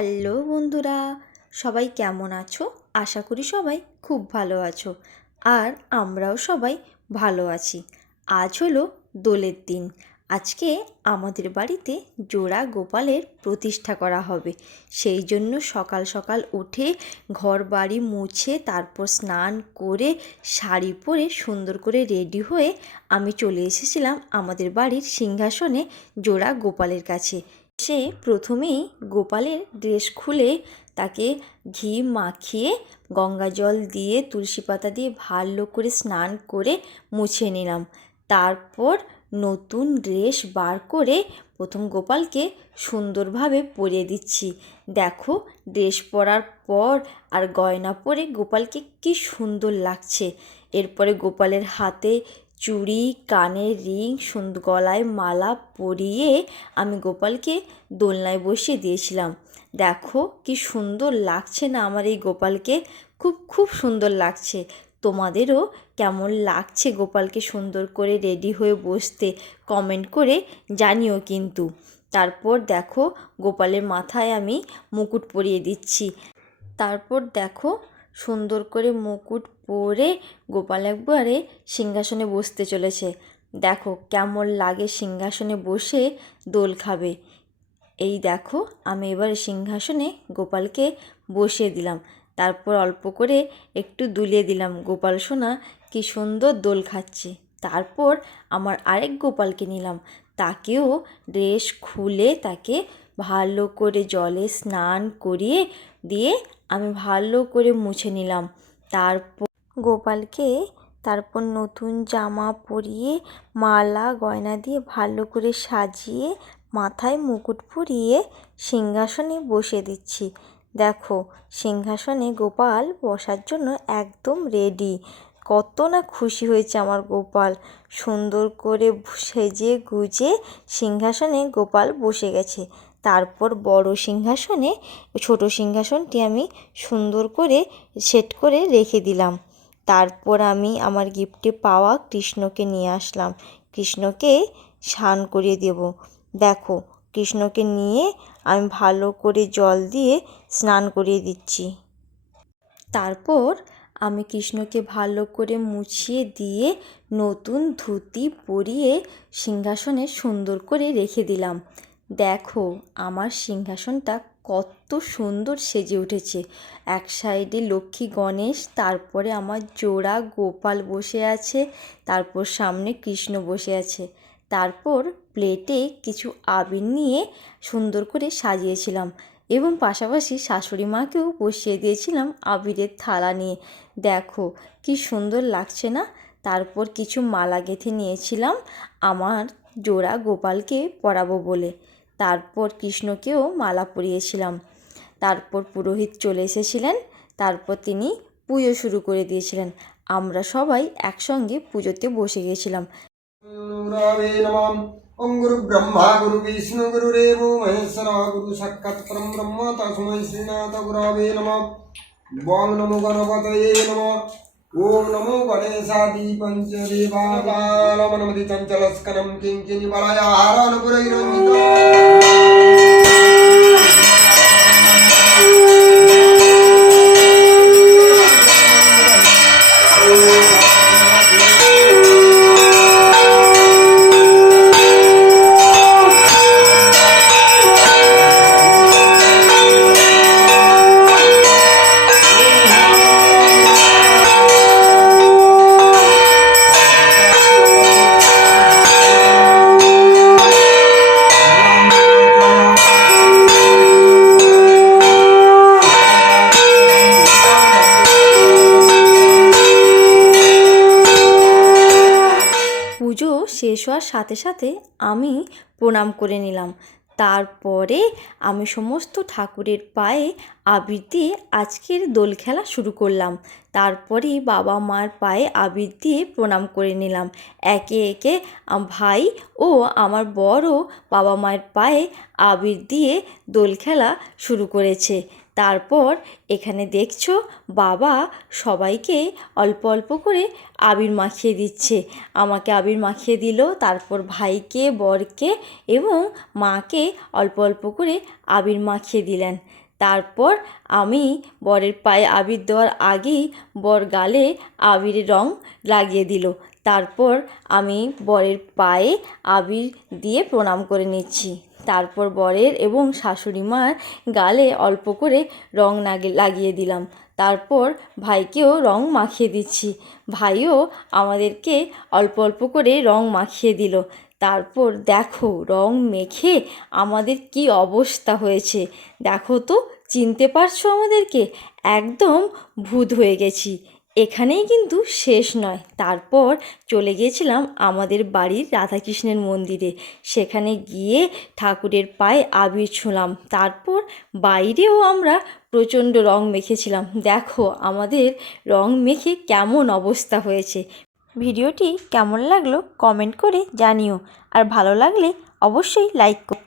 Hello বন্ধুরা, সবাই কেমন আছো? আশা করি সবাই খুব ভালো আছো আর আমরাও সবাই ভালো আছি। আজ হলো দোলের দিন। আজকে আমাদের বাড়িতে জোড়া গোপালের প্রতিষ্ঠা করা হবে। সেই জন্য সকাল সকাল উঠে ঘর বাড়ি মুছে তারপর স্নান করে শাড়ি পরে সুন্দর করে রেডি হয়ে আমি চলে এসেছিলাম আমাদের বাড়ির সিংহাসনে জোড়া গোপালের কাছে। সে প্রথমেই গোপালের ড্রেস খুলে তাকে ঘি মাখিয়ে গঙ্গা জল দিয়ে তুলসী পাতা দিয়ে ভালো করে স্নান করে মুছে নিলাম। তারপর নতুন ড্রেস বার করে প্রথম গোপালকে সুন্দরভাবে পরিয়ে দিচ্ছি। দেখো, ড্রেস পরার পর আর গয়না পরে গোপালকে কি সুন্দর লাগছে। এরপরে গোপালের হাতে চুড়ি, কানের রিং সুন্দর গলায় মালা পরিয়ে আমি গোপালকে দোলনায় বসিয়ে দিয়েছিলাম। দেখো কি সুন্দর লাগছে না আমার এই গোপালকে। খুব খুব সুন্দর লাগছে। তোমাদেরও কেমন লাগছে গোপালকে সুন্দর করে রেডি হয়ে বসতে? কমেন্ট করে জানিও কিন্তু। তারপর দেখো গোপালের মাথায় আমি মুকুট পরিয়ে দিচ্ছি। তারপর দেখো সুন্দর করে মুকুট পরে গোপাল একবারে সিংহাসনে বসতে চলেছে। দেখো কেমন লাগে সিংহাসনে বসে দোল খাবে। এই দেখো আমি এবারে সিংহাসনে গোপালকে বসিয়ে দিলাম। তারপর অল্প করে একটু দুলিয়ে দিলাম। গোপাল সোনা কি সুন্দর দোল খাচ্ছে। তারপর আমার আরেক গোপালকে নিলাম। তাকেও ড্রেস খুলে তাকে ভালো করে জলে স্নান করিয়ে দিয়ে আমি ভালো করে মুছে নিলাম। তারপর গোপালকে তারপর নতুন জামা পরিয়ে মালা, গয়না দিয়ে ভালো করে সাজিয়ে মাথায় মুকুট পরিয়ে সিংহাসনে বসে দিচ্ছি। দেখো, সিংহাসনে গোপাল বসার জন্য একদম রেডি কত না খুশি হয়েছে আমার গোপাল। সুন্দর করে সেজে গুজে সিংহাসনে গোপাল বসে গেছে। তারপর বড় সিংহাসনে, ছোট সিংহাসনটি আমি সুন্দর করে সেট করে রেখে দিলাম। তারপর আমি আমার গিফটে পাওয়া কৃষ্ণকে নিয়ে আসলাম। কৃষ্ণকে স্নান করিয়ে দেব। দেখো, কৃষ্ণকে নিয়ে আমি ভালো করে জল দিয়ে স্নান করিয়ে দিচ্ছি। তারপর আমি কৃষ্ণকে ভালো করে মুছিয়ে দিয়ে নতুন ধুতি পরিয়ে সিংহাসনে সুন্দর করে রেখে দিলাম। দেখো, আমার সিংহাসনটা কত সুন্দর সেজে উঠেছে। এক সাইডে লক্ষ্মী গণেশ, তারপরে আমার জোড়া গোপাল বসে আছে, তারপর সামনে কৃষ্ণ বসে আছে। তারপর প্লেটে কিছু আবির নিয়ে সুন্দর করে সাজিয়েছিলাম এবং পাশাপাশি শাশুড়ি মাকেও বসিয়ে দিয়েছিলাম আবিরের থালা নিয়ে। দেখো, কি সুন্দর লাগছে না? তারপর কিছু মালা গেঁথে নিয়েছিলাম আমার জোড়া গোপালকে পরাবো বলে। তারপর কৃষ্ণকেও মালা পরিয়েছিলাম। তারপর পুরোহিত চলে এসেছিলেন। তারপর তিনি পুজো শুরু করে দিয়েছিলেন। আমরা সবাই একসঙ্গে পুজোতে বসে গিয়েছিলাম গুরু ব্রহ্মা গুরু বিষ্ণু গুরু মহেশ্বর গুরু সাক্ষাৎ পরম ব্রহ্ম। তসময় শ্রীনাথ গুরাবে নম। বং নম। ఓం నమో గణేశాదీపం దేవాలమనమది చంచలస్కనం కింకిని బలయాహారానుపురైరంజిత শেষ হওয়ার সাথে সাথে আমি প্রণাম করে নিলাম। তারপরে আমি সমস্ত ঠাকুরের পায়ে আবির দিয়ে আজকের দোল খেলা শুরু করলাম। তারপরে বাবা মার পায়ে আবির দিয়ে প্রণাম করে নিলাম। একে একে ভাই ও আমার বড় বাবা মায়ের পায়ে আবির দিয়ে দোল খেলা শুরু করেছে। তারপর এখানে দেখছ বাবা সবাইকে অল্প অল্প করে আবির মাখিয়ে দিচ্ছে। আমাকে আবির মাখিয়ে দিল, তারপর ভাইকে, বরকে এবং মাকে অল্প অল্প করে আবির মাখিয়ে দিলেন। তারপর আমি বরের পায়ে আবির দেওয়ার আগেই বর গালে আবিরের রং লাগিয়ে দিল। তারপর আমি বরের পায়ে আবির দিয়ে প্রণাম করে নিচ্ছি। তারপর বরের এবং শাশুড়ি মার গালে অল্প করে রং লাগিয়ে দিলাম। তারপর ভাইকেও রং মাখিয়ে দিচ্ছি। ভাইও আমাদেরকে অল্প অল্প করে রং মাখিয়ে দিল। তারপর দেখো, রং মেখে আমাদের কি অবস্থা হয়েছে। দেখো তো, চিনতে পারছ আমাদেরকে? একদম ভূত হয়ে গেছি। এখানেই কিন্তু শেষ নয়। তারপর চলে গিয়েছিলাম আমাদের বাড়ির রাধাকৃষ্ণের মন্দিরে। সেখানে গিয়ে ঠাকুরের পায়ে আবির ছুঁলাম। তারপর বাইরেও আমরা প্রচণ্ড রং মেখেছিলাম। দেখো, আমাদের রং মেখে কেমন অবস্থা হয়েছে। ভিডিওটি কেমন লাগল কমেন্ট করে জানিও। আর ভালো লাগলে অবশ্যই লাইক করো